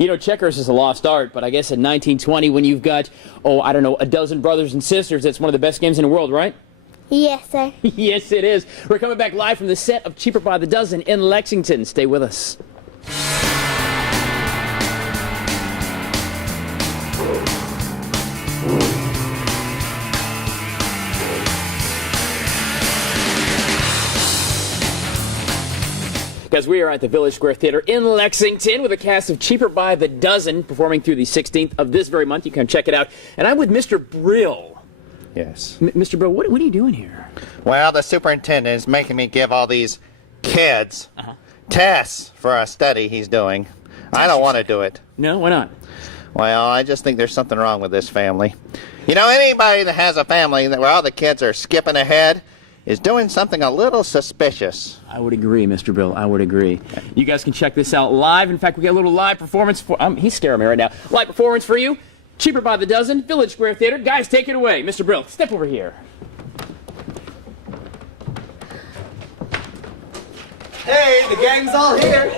You know, checkers is a lost art, but I guess in 1920 when you've got, oh, I don't know, a dozen brothers and sisters, it's one of the best games in the world, right? Yes, sir. Yes, it is. We're coming back live from the set of Cheaper by the Dozen in Lexington. Stay with us. Guys, we are at the Village Square Theater in Lexington with a cast of Cheaper by the Dozen performing through the 16th of this very month. You can check it out. And I'm with Mr. Brill. Yes. Mr. Brill, what are you doing here? Well, the superintendent is making me give all these kids tests for a study he's doing. I don't want to do it. No, why not? Well, I just think there's something wrong with this family. You know, anybody that has a family where all the kids are skipping ahead is doing something a little suspicious. I would agree, Mr. Bill. I would agree. You guys can check this out live. In fact, we got a little live performance for... he's scaring me right now. Live performance for you. Cheaper by the Dozen, Village Square Theater. Guys, take it away. Mr. Brill, step over here. Hey, the gang's all here.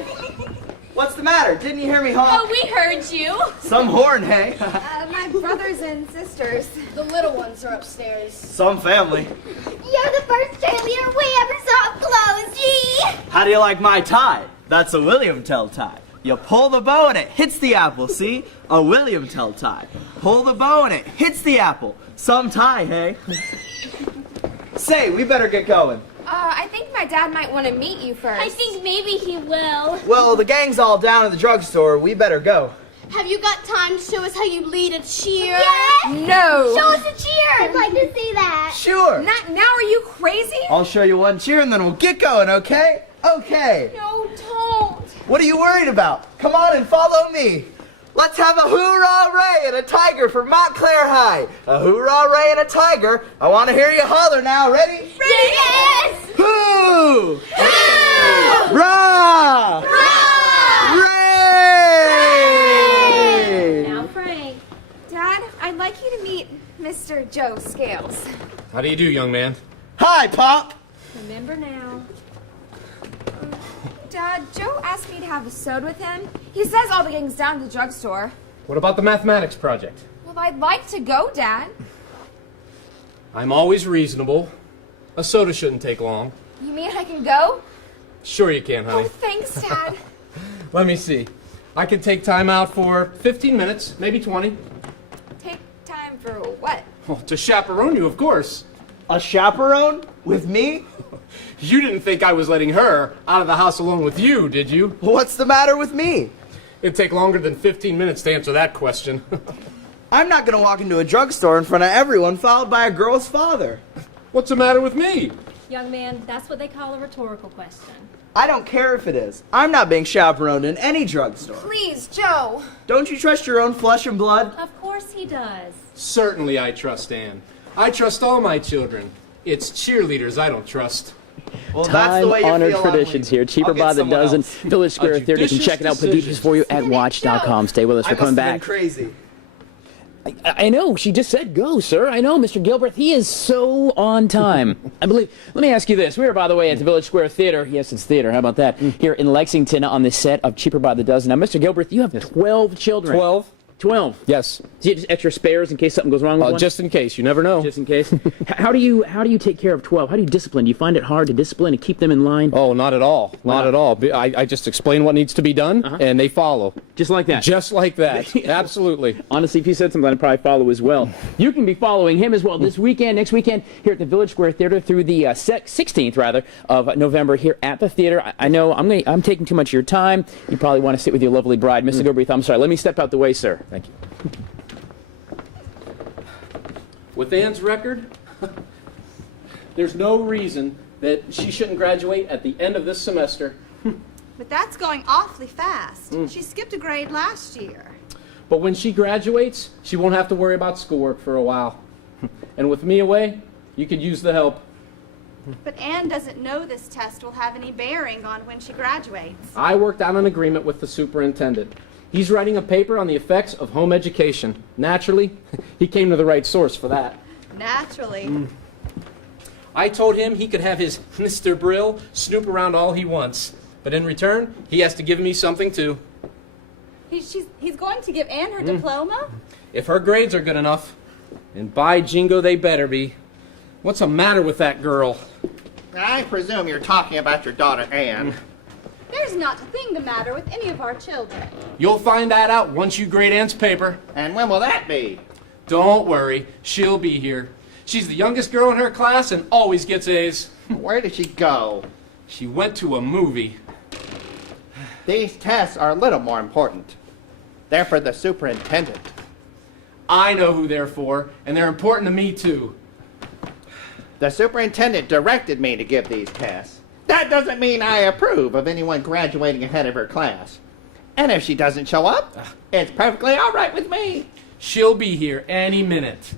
What's the matter? Didn't you hear me honk? Oh, we heard you. Some horn, hey? My brothers and sisters. The little ones are upstairs. Some family. You're the first cheerleader we ever saw up close, G. How do you like my tie? That's a William Tell tie. You pull the bow and it hits the apple, see? A William Tell tie. Pull the bow and it hits the apple. Some tie, hey? Say, we better get going. I think my dad might want to meet you first. I think maybe he will. Well, the gang's all down at the drugstore. We better go. Have you got time to show us how you lead a cheer? Yes! No. Show us a cheer. I'd like to see that. Sure. Not now, are you crazy? I'll show you one cheer and then we'll get going, okay? Okay. No, don't. What are you worried about? Come on and follow me. Let's have a hoorah-ray and a tiger for Montclair High. A hoorah-ray and a tiger. I want to hear you holler now. Ready? Yes! Hoo! Hoo! Rah! Rah! Ray! Now, Frank. Dad, I'd like you to meet Mr. Joe Scales. How do you do, young man? Hi, Pop. Remember now. Dad, Joe asked me to have a soda with him. He says all the gang's down to the drugstore. What about the mathematics project? Well, I'd like to go, Dad. I'm always reasonable. A soda shouldn't take long. You mean I can go? Sure you can, honey. Oh, thanks, Dad. Let me see. I can take time out for 15 minutes, maybe 20. Take time for what? Well, to chaperone you, of course. A chaperone? With me? You didn't think I was letting her out of the house alone with you, did you? What's the matter with me? It'd take longer than 15 minutes to answer that question. I'm not going to walk into a drugstore in front of everyone followed by a girl's father. What's the matter with me? Young man, that's what they call a rhetorical question. I don't care if it is. I'm not being chaperoned in any drugstore. Please, Joe. Don't you trust your own flesh and blood? Of course he does. Certainly I trust Anne. I trust all my children. It's cheerleaders I don't trust. Well, that's the way you Time-honored feel, traditions Emily. here. Cheaper I'll get by the someone dozen. else. Village Square Theater. You can judicious check it out. Put decision. details for you at watch.com. Stay with us. I We're coming must have been back. crazy. I know. She just said go, sir. I know. Mr. Gilbert, he is so on time. I believe. Let me ask you this. We are, by the way, at the Village Square Theater. Yes, it's theater. How about that? Here in Lexington on the set of Cheaper by the Dozen. Now, Mr. Gilbert, you have 12 children. 12? 12. Yes. Do you have extra spares in case something goes wrong with one? Just in case. You never know. Just in case. How do you take care of 12? How do you discipline? Do you find it hard to discipline and keep them in line? Oh, not at all. Not Wow. at all. I just explain what needs to be done, and they follow. Just like that. Just like that. Absolutely. Honestly, if he said something, I'd probably follow as well. You can be following him as well this weekend, next weekend, here at the Village Square Theater through the 16th, rather, of November here at the theater. I know I'm taking too much of your time. You probably want to sit with your lovely bride. Mr. Gilbert, I'm sorry. Let me step out the way, sir. Thank you. With Anne's record, there's no reason that she shouldn't graduate at the end of this semester. But that's going awfully fast. She skipped a grade last year. But when she graduates, she won't have to worry about schoolwork for a while. And with me away, you could use the help. But Anne doesn't know this test will have any bearing on when she graduates. I worked out an agreement with the superintendent. He's writing a paper on the effects of home education. Naturally, he came to the right source for that. Naturally. I told him he could have his Mr. Brill snoop around all he wants. But in return, he has to give me something too. He's going to give Anne her diploma? If her grades are good enough, and by jingo they better be. What's the matter with that girl? I presume you're talking about your daughter, Anne. There's not a thing the matter with any of our children. You'll find that out once you grade Anne's paper. And when will that be? Don't worry, she'll be here. She's the youngest girl in her class and always gets A's. Where did she go? She went to a movie. These tests are a little more important. They're for the superintendent. I know who they're for, and they're important to me too. The superintendent directed me to give these tests. That doesn't mean I approve of anyone graduating ahead of her class. And if she doesn't show up, it's perfectly all right with me. She'll be here any minute.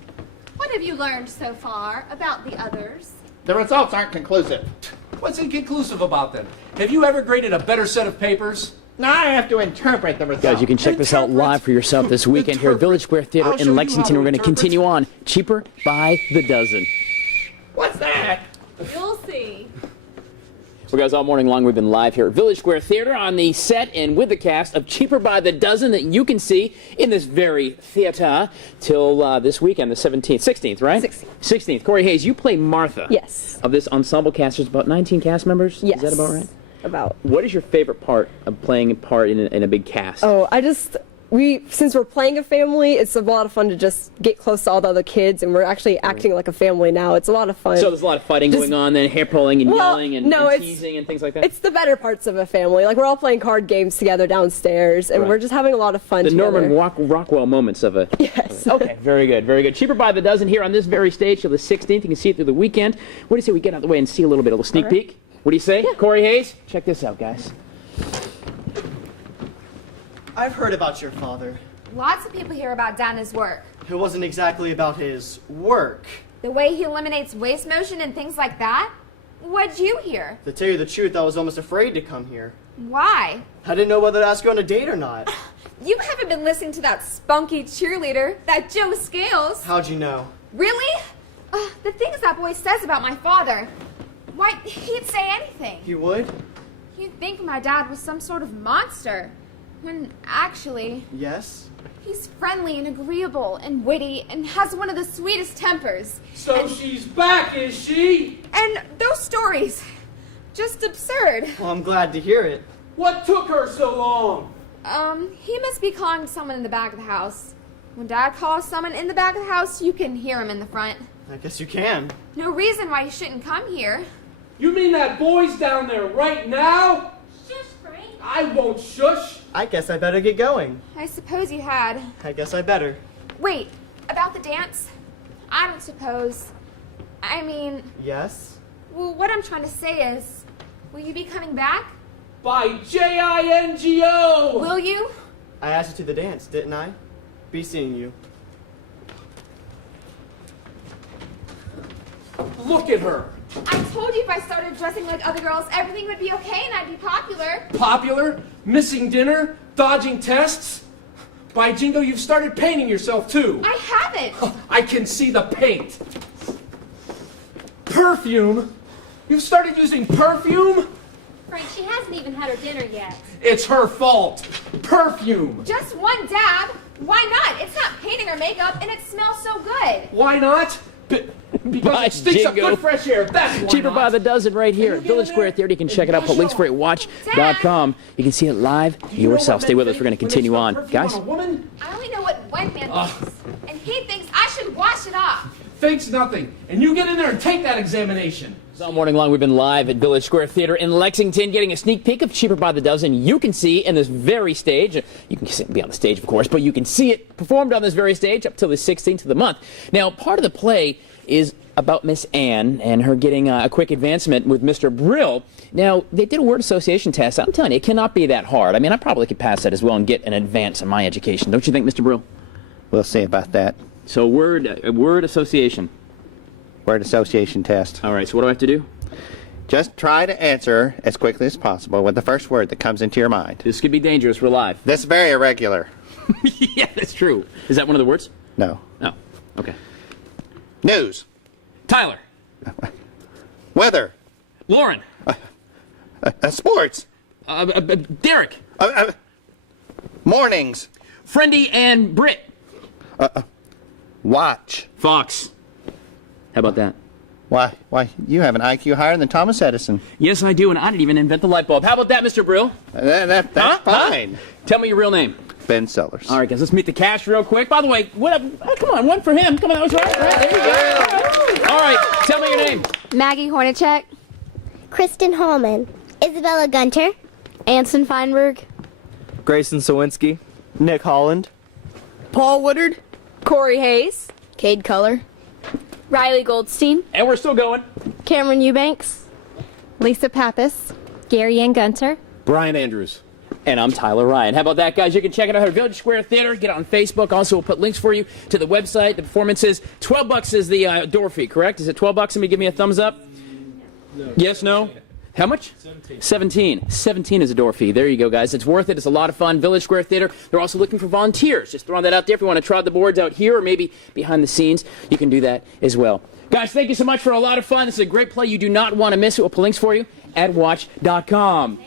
What have you learned so far about the others? The results aren't conclusive. What's inconclusive about them? Have you ever graded a better set of papers? Now I have to interpret the results. Guys, you can check this out live for yourself this weekend here at Village Square Theater I'll show in you Lexington. how We're to going to continue on. Cheaper by the dozen. What's that? You'll see. Well, guys, all morning long we've been live here at Village Square Theater on the set and with the cast of Cheaper by the Dozen that you can see in this very theater till this weekend, the 16th, right? 16th. Corey Hayes, you play Martha. Yes. Of this ensemble cast. There's about 19 cast members? Yes. Is that about right? About. What is your favorite part of playing a part in a big cast? Oh, since we're playing a family, it's a lot of fun to just get close to all the other kids, and we're actually acting like a family now. It's a lot of fun. So there's a lot of fighting going on, then hair pulling and yelling and teasing and things like that? It's the better parts of a family. Like, we're all playing card games together downstairs, and we're just having a lot of fun together. The Norman Rockwell moments of a... Yes. Okay, very good, very good. Cheaper by the dozen here on this very stage till the 16th. You can see it through the weekend. What do you say we get out of the way and see a little bit of a sneak peek? What do you say? Yeah. Corey Hayes? Check this out, guys. I've heard about your father. Lots of people hear about Dana's work. It wasn't exactly about his work. The way he eliminates waste motion and things like that? What'd you hear? To tell you the truth, I was almost afraid to come here. Why? I didn't know whether to ask you on a date or not. You haven't been listening to that spunky cheerleader, that Joe Scales. How'd you know? Really? The things that boy says about my father. Why, he'd say anything. He would? You'd think my dad was some sort of monster. When actually, Yes? he's friendly and agreeable and witty and has one of the sweetest tempers. So she's back, is she? And those stories, just absurd. Well, I'm glad to hear it. What took her so long? He must be calling someone in the back of the house. When Dad calls someone in the back of the house, you can hear him in the front. I guess you can. No reason why he shouldn't come here. You mean that boy's down there right now? Shush, Frank. I won't shush. I guess I better get going. I suppose you had. I guess I better. Wait, about the dance? I don't suppose. I mean, Yes? well, what I'm trying to say is, will you be coming back? By Jingo! Will you? I asked you to the dance, didn't I? Be seeing you. Look at her. I told you if I started dressing like other girls, everything would be okay and I'd be popular. Popular? Missing dinner? Dodging tests? By Jingo, you've started painting yourself too. I haven't. I can see the paint. Perfume? You've started using perfume? Frank, she hasn't even had her dinner yet. It's her fault. Perfume. Just one dab. Why not? It's not painting or makeup and it smells so good. Why not? Because By it stinks Jingo. up good fresh air. That's why Cheaper not. by the dozen right here at Village Square Theater. You can check it out, policeforwatch.com. You can see it live yourself. Stay with us. We're going to continue on. Guys? I only know what one man thinks. And he thinks I should wash it off. Thinks nothing. And you get in there and take that examination. All morning long, we've been live at Village Square Theater in Lexington, getting a sneak peek of Cheaper by the Dozen. You can see in this very stage. You can be on the stage, of course, but you can see it performed on this very stage up till the 16th of the month. Now, part of the play is about Miss Anne and her getting a quick advancement with Mr. Brill. Now, they did a word association test. I'm telling you, it cannot be that hard. I mean, I probably could pass that as well and get an advance in my education. Don't you think, Mr. Brill? We'll see about that. So, word association. Word association test. All right, so what do I have to do? Just try to answer as quickly as possible with the first word that comes into your mind. This could be dangerous. We're live. This is very irregular. Yeah, that's true. Is that one of the words? No. Oh, okay. News. Tyler. Weather. Lauren. Sports. Derek. Mornings. Friendy and Britt. WACH. Fox. How about that? Why, you have an IQ higher than Thomas Edison. Yes, I do, and I didn't even invent the light bulb. How about that, Mr. Brill? That's fine. Tell me your real name. Ben Sellers. All right, guys, let's meet the cast real quick. By the way, come on, one for him. Come on, that was right. There you go. All right, tell me your name. Maggie Hornacek. Kristen Hallman. Isabella Gunter. Anson Feinberg. Grayson Sawinski. Nick Holland. Paul Woodard. Corey Hayes. Cade Culler. Riley Goldstein. And we're still going. Cameron Eubanks. Lisa Pappas. Gary Ann Gunter. Brian Andrews. And I'm Tyler Ryan. How about that, guys? You can check it out at Village Square Theater. Get it on Facebook. Also, we'll put links for you to the website, the performances. $12 is the door fee, correct? Is it $12? Somebody give me a thumbs up. No. Yes, no? How much? 17. 17 is a door fee. There you go, guys. It's worth it. It's a lot of fun. Village Square Theater. They're also looking for volunteers. Just throwing that out there. If you want to trot the boards out here or maybe behind the scenes, you can do that as well. Guys, thank you so much for a lot of fun. This is a great play you do not want to miss. We'll put links for you at watch.com.